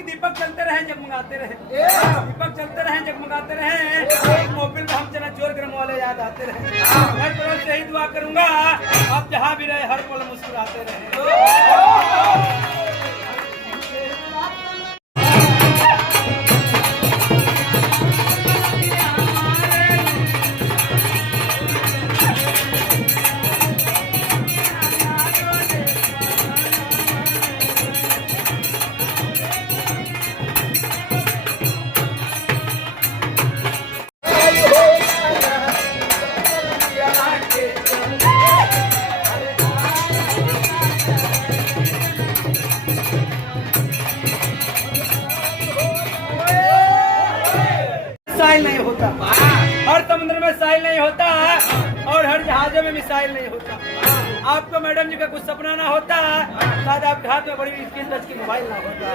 दीपक चलते रहे जगमगाते रहे, दीपक चलते रहे जगमगाते रहे, मोबिल में हम चला चोर ग्राम वाले याद आते रहे। मैं तुरंत से ही दुआ करूंगा आप जहां भी रहे हर पल मुस्कुराते रहे। मिसाइल नहीं होता, हर समुद्र में साहिल नहीं होता और हर जहाजों में मिसाइल नहीं होता। आपको मैडम जी का कुछ सपना ना होता, शायद आपके हाथ में बड़ी स्क्रीन टच की मोबाइल ना होता।